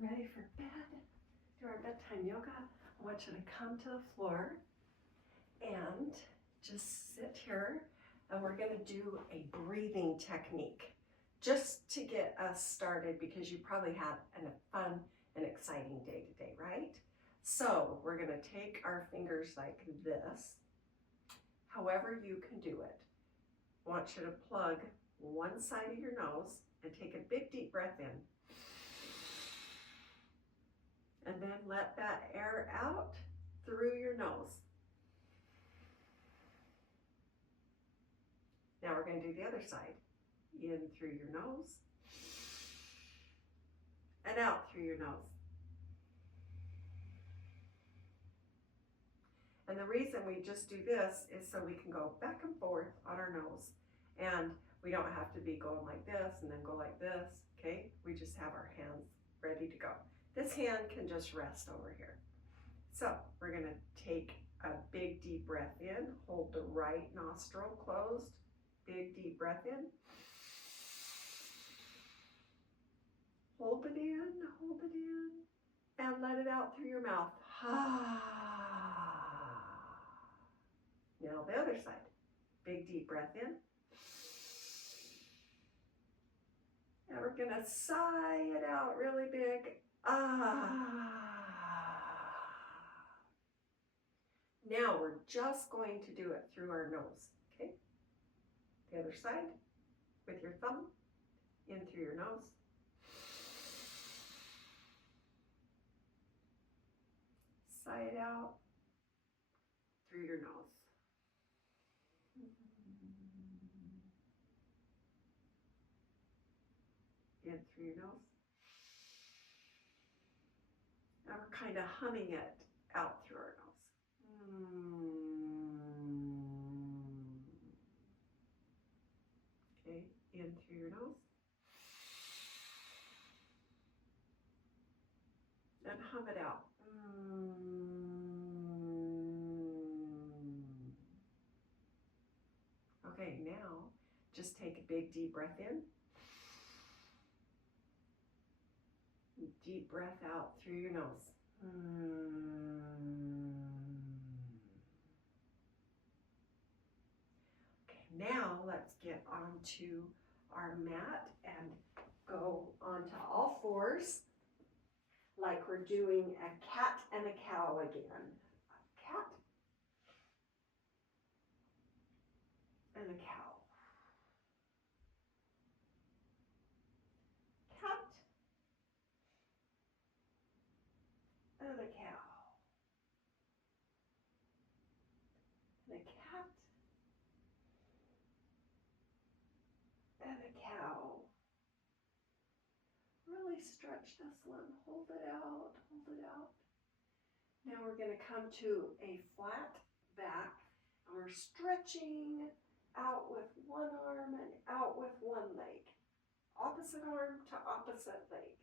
get ready for bed, do our bedtime yoga, I want you to come to the floor and just sit here, and we're going to do a breathing technique just to get us started, because you probably had a fun and exciting day today, right? So we're going to take our fingers like this, however you can do it. I want you to plug one side of your nose and take a big deep breath in. And then let that air out through your nose. Now we're going to do the other side. In through your nose and out through your nose. And the reason we just do this is so we can go back and forth on our nose, and we don't have to be going like this and then go like this, okay? We just have our hands ready to go. This hand can just rest over here. So we're going to take a big deep breath in, hold the right nostril closed, big deep breath in. Hold it in, and let it out through your mouth. Now the other side. Big deep breath in. And we're going to sigh it out really big. Now we're just going to do it through our nose, okay? The other side, with your thumb, in through your nose. Sigh it out through your nose. In through your nose. Now we're kind of humming it out through our nose. Okay, in through your nose. And hum it out. Okay, now just take a big deep breath in. Deep breath out through your nose. Okay, now let's get onto our mat and go onto all fours like we're doing a cat and a cow again. A cat and a cow. Cat and a cow. And a cat and a cow. Really stretch this one. Hold it out, hold it out. Now we're going to come to a flat back, and we're stretching out with one arm and out with one leg. Opposite arm to opposite leg.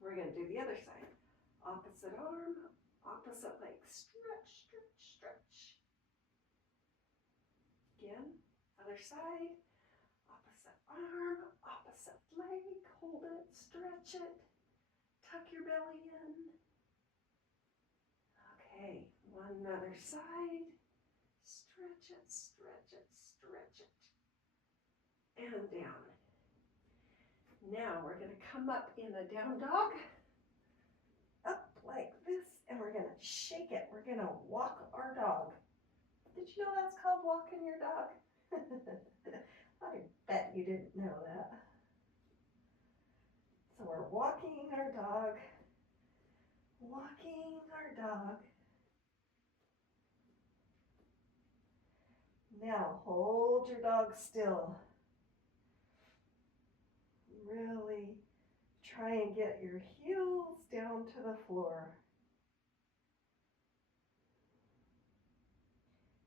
We're going to do the other side. Opposite arm, opposite leg. Stretch, stretch, stretch. Again, other side. Opposite arm, opposite leg. Hold it, stretch it. Tuck your belly in. Okay, one other side. Stretch it, stretch it, stretch it. And down. Now we're going to come up in a down dog. Up like this, and we're going to shake it. We're going to walk our dog. Did you know that's called walking your dog? I bet you didn't know that. So we're walking our dog. Walking our dog. Now hold your dog still. Really try and get your heels down to the floor.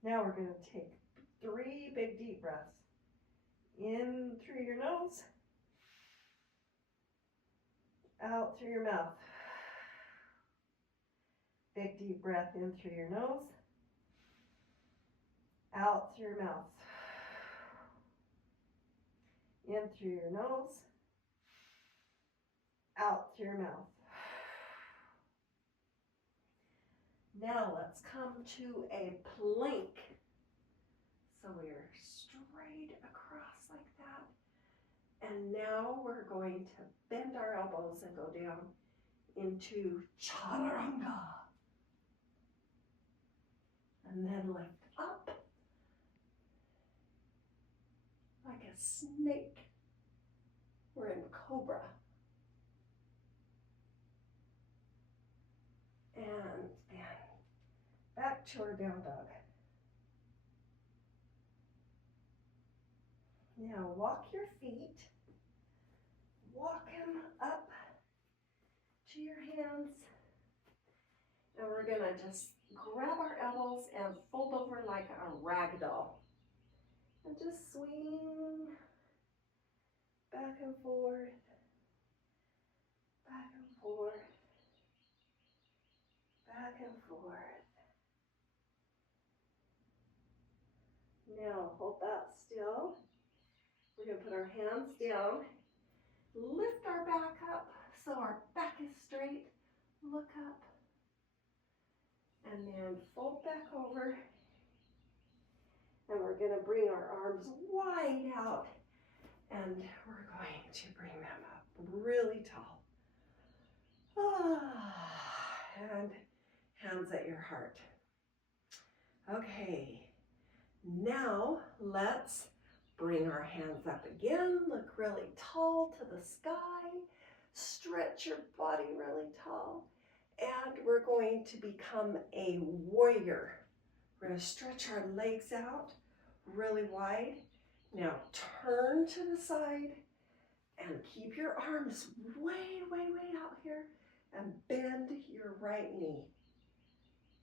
Now we're going to take 3 big deep breaths. In through your nose. Out through your mouth. Big deep breath in through your nose. Out through your mouth. In through your nose. out through your mouth. Now let's come to a plank. So we're straight across like that. And now we're going to bend our elbows and go down into chaturanga. And then lift up like a snake. We're in cobra. And then back to our down dog. Now walk your feet. Walk them up to your hands. And we're gonna just grab our elbows and fold over like a rag doll. And just swing back and forth, back and forth, back and forth. Now hold that still. We're gonna put our hands down, lift our back up so our back is straight, look up, and then fold back over. And we're gonna bring our arms wide out, and we're going to bring them up really tall. And hands at your heart. Okay, now let's bring our hands up again, look really tall to the sky, stretch your body really tall, and we're going to become a warrior. We're going to stretch our legs out really wide. Now turn to the side and keep your arms way out here and bend your right knee.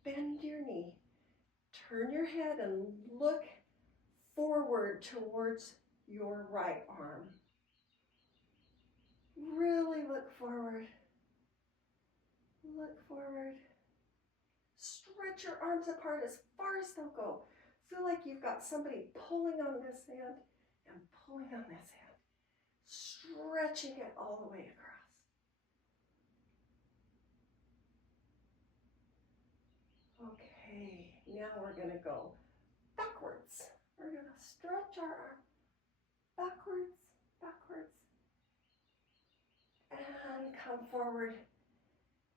Bend your knee. Turn your head and look forward towards your right arm. Really look forward. Look forward. Stretch your arms apart as far as they'll go. Feel like you've got somebody pulling on this hand and pulling on this hand. Stretching it all the way across. Okay, now we're going to go backwards. We're going to stretch our arm backwards, backwards, and come forward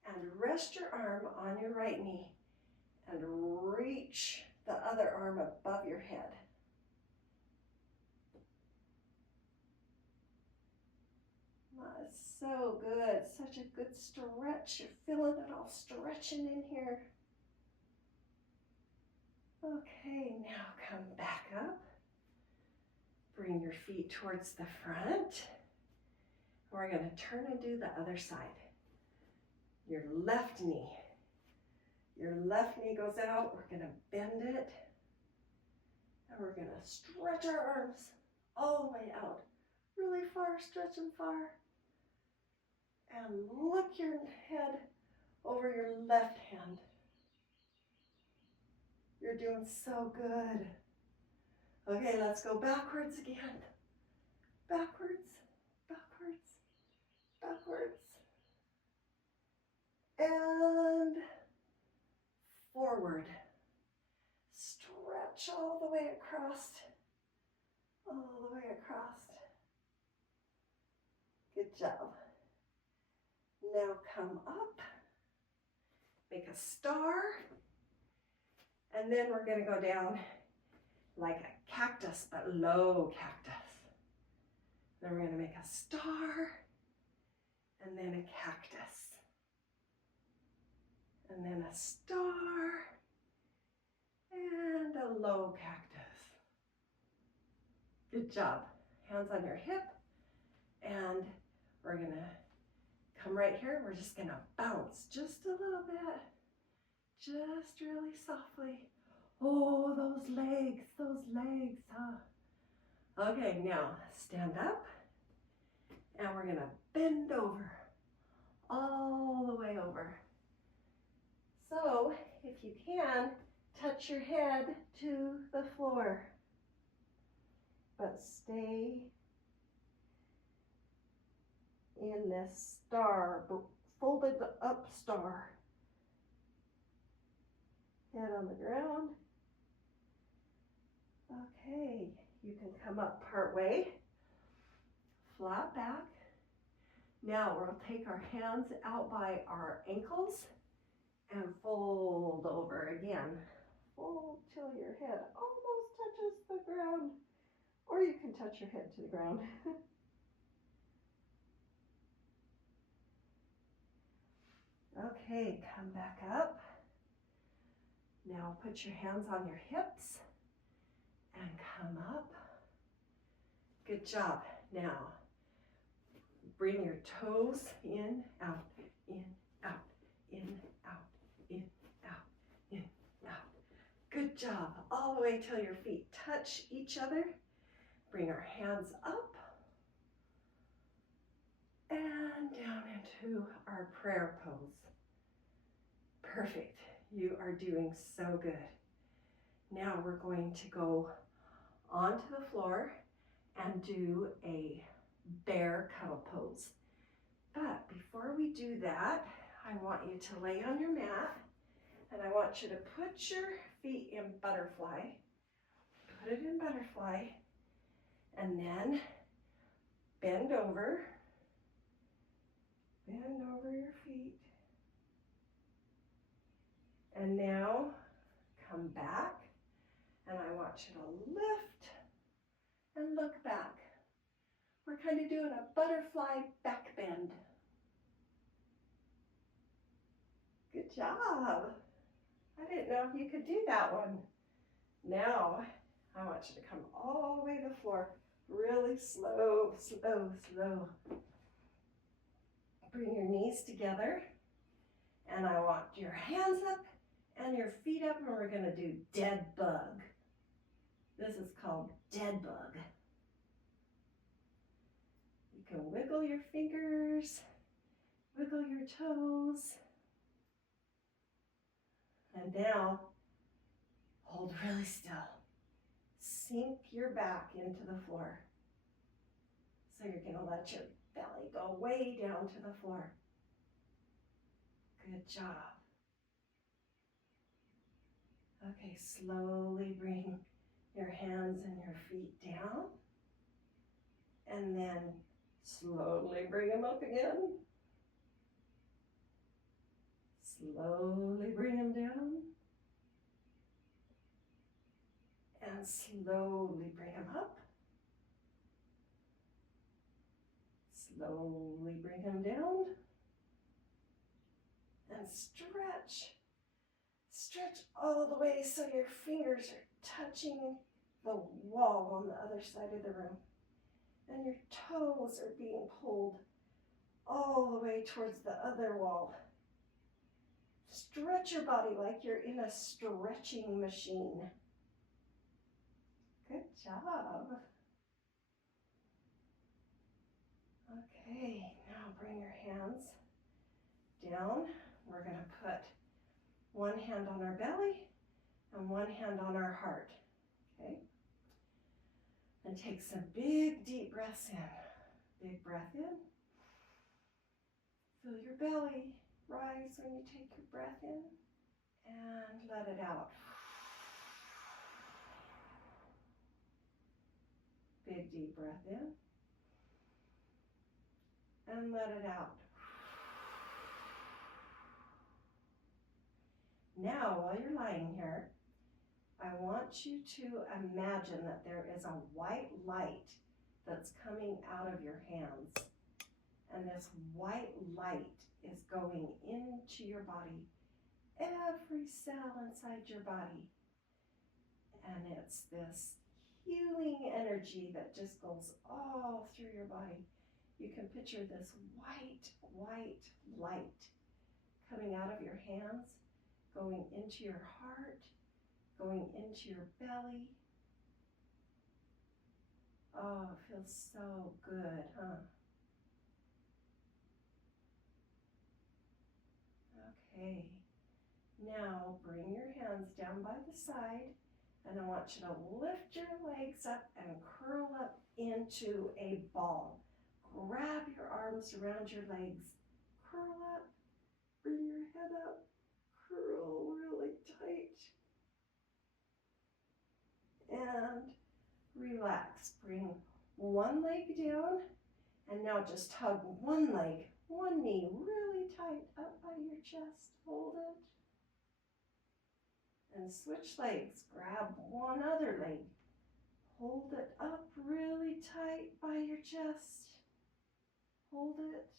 and rest your arm on your right knee and reach the other arm above your head. That's so good. Such a good stretch. You're feeling it all stretching in here. Okay, now come back up. Bring your feet towards the front. We're going to turn and do the other side. Your left knee. Your left knee goes out. We're going to bend it. And we're going to stretch our arms all the way out. Really far, stretch them far. And look your head over your left hand. You're doing so good. Okay, let's go backwards again. Backwards, backwards, backwards. And forward. Stretch all the way across. All the way across. Good job. Now come up. Make a star. And then we're going to go down like a cactus, but low cactus. Then we're going to make a star, and then a cactus, and then a star, and a low cactus. Good job. Hands on your hip, and we're going to come right here. We're just going to bounce just a little bit, just really softly. Oh, those legs, huh? Okay, now stand up, and we're gonna bend over, all the way over. So, if you can, touch your head to the floor, but stay in this star, folded up star. Head on the ground. Okay, you can come up part way, flat back. Now we'll take our hands out by our ankles and fold over again. Fold till your head almost touches the ground, or you can touch your head to the ground. Okay, come back up. Now put your hands on your hips and come up. Good job. Now, bring your toes in, out, in, out, in, out, in, out, in, out. Good job. All the way till your feet touch each other. Bring our hands up and down into our prayer pose. Perfect. You are doing so good. Now we're going to go onto the floor and do a bear cuddle pose. But before we do that, I want you to lay on your mat and I want you to put your feet in butterfly. Put it in butterfly and then bend over your feet. And now come back and I want you to lift and look back. We're kind of doing a butterfly back bend. Good job. I didn't know if you could do that one. Now, I want you to come all the way to the floor. Really slow, slow, slow. Bring your knees together. And I want your hands up and your feet up, and we're going to do dead bug. This is called dead bug. You can wiggle your fingers, wiggle your toes. And now, hold really still. Sink your back into the floor. So you're going to let your belly go way down to the floor. Good job. Okay, slowly bring your hands and your feet down. And then slowly bring them up again. Slowly bring them down. And slowly bring them up. Slowly bring them down. And stretch. Stretch all the way so your fingers are touching the wall on the other side of the room. And your toes are being pulled all the way towards the other wall. Stretch your body like you're in a stretching machine. Good job. Okay, now bring your hands down. We're going to put one hand on our belly and one hand on our heart. Okay? And take some big deep breaths in. Big breath in. Feel your belly rise when you take your breath in. And let it out. Big deep breath in. And let it out. Now, while you're lying here, I want you to imagine that there is a white light that's coming out of your hands. And this white light is going into your body, every cell inside your body. And it's this healing energy that just goes all through your body. You can picture this white light coming out of your hands, going into your heart, going into your belly. Oh, it feels so good, huh? Okay, now bring your hands down by the side, and I want you to lift your legs up and curl up into a ball. grab your arms around your legs. Curl up, bring your head up, curl really tight. And relax. Bring one leg down, and now just hug one leg, one knee really tight up by your chest. Hold it. And switch legs. Grab one other leg. Hold it up really tight by your chest. Hold it.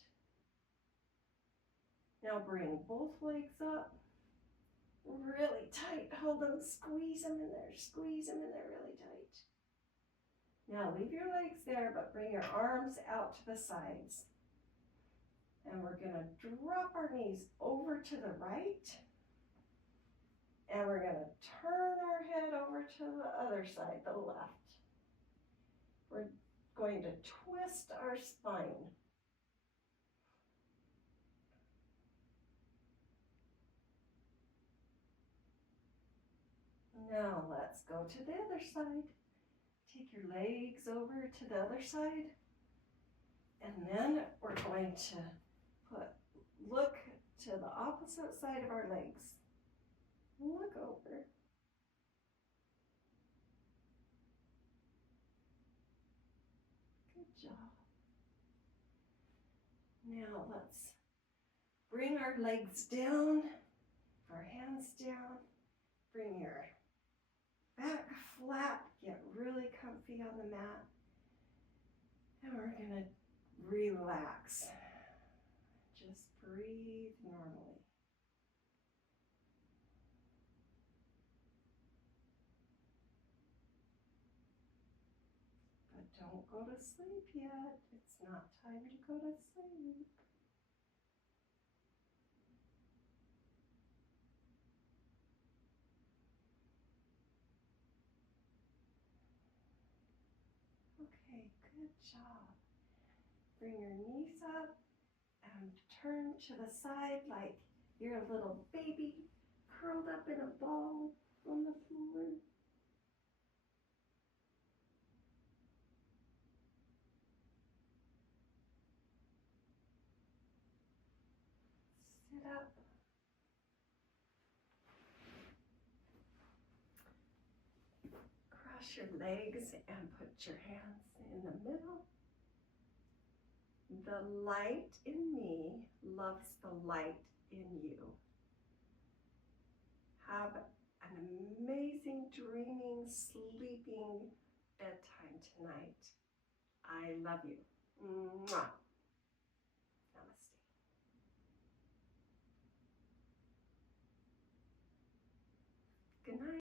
Now bring both legs up really tight. Hold them, squeeze them in there. Squeeze them in there really tight. Now leave your legs there, but bring your arms out to the sides. And we're going to drop our knees over to the right. And we're going to turn our head over to the other side, the left. We're going to twist our spine. Now let's go to the other side. Take your legs over to the other side. And then we're going to look to the opposite side of our legs. Look over. Good job. Now let's bring our legs down, our hands down. Bring your back flat, get really comfy on the mat. And we're going to relax. Just breathe normally. But don't go to sleep yet. It's not time to go to sleep. Okay, good job. Bring your knees up and turn to the side like you're a little baby curled up in a ball on the floor. Sit up. Cross your legs and put your hands in the middle. The light in me loves the light in you. Have an amazing dreaming, sleeping bedtime tonight. I love you. Mwah.